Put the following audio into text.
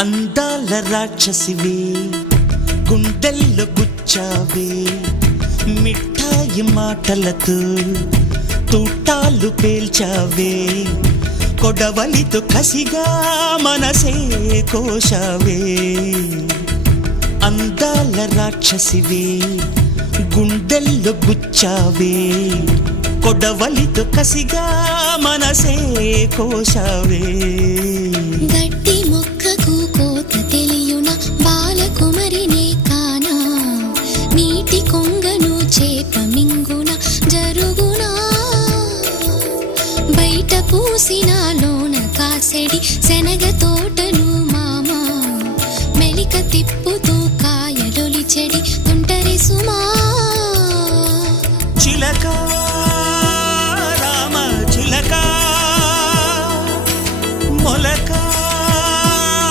అందాల రాక్షసివే గుండెల్లో గుచ్చావే మిఠాయి మాటలతో తూటాలు పేల్చావే కొడవలితో కసిగా మనసే కోశావే అందాల రాక్షసివే గుండెల్లో గుచ్చావే కొడవలితో కసిగా మనసే కోశావే.